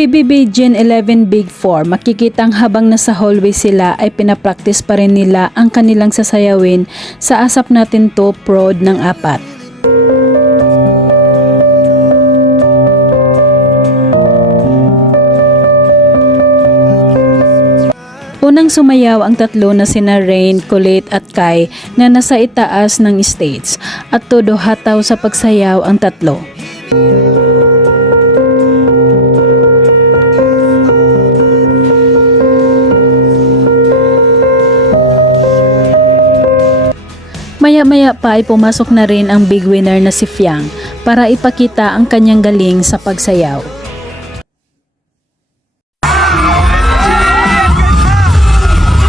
PBB Gen 11 Big 4, makikitang habang nasa hallway sila ay pinapractice pa rin nila ang kanilang sasayawin sa Asap Natin To prod ng 4. Unang sumayaw ang tatlo na sina Rain, Colette at Kai na nasa itaas ng stage at todo hataw sa pagsayaw ang tatlo. Maya-maya pa ay pumasok na rin ang big winner na si Fiang para ipakita ang kanyang galing sa pagsayaw.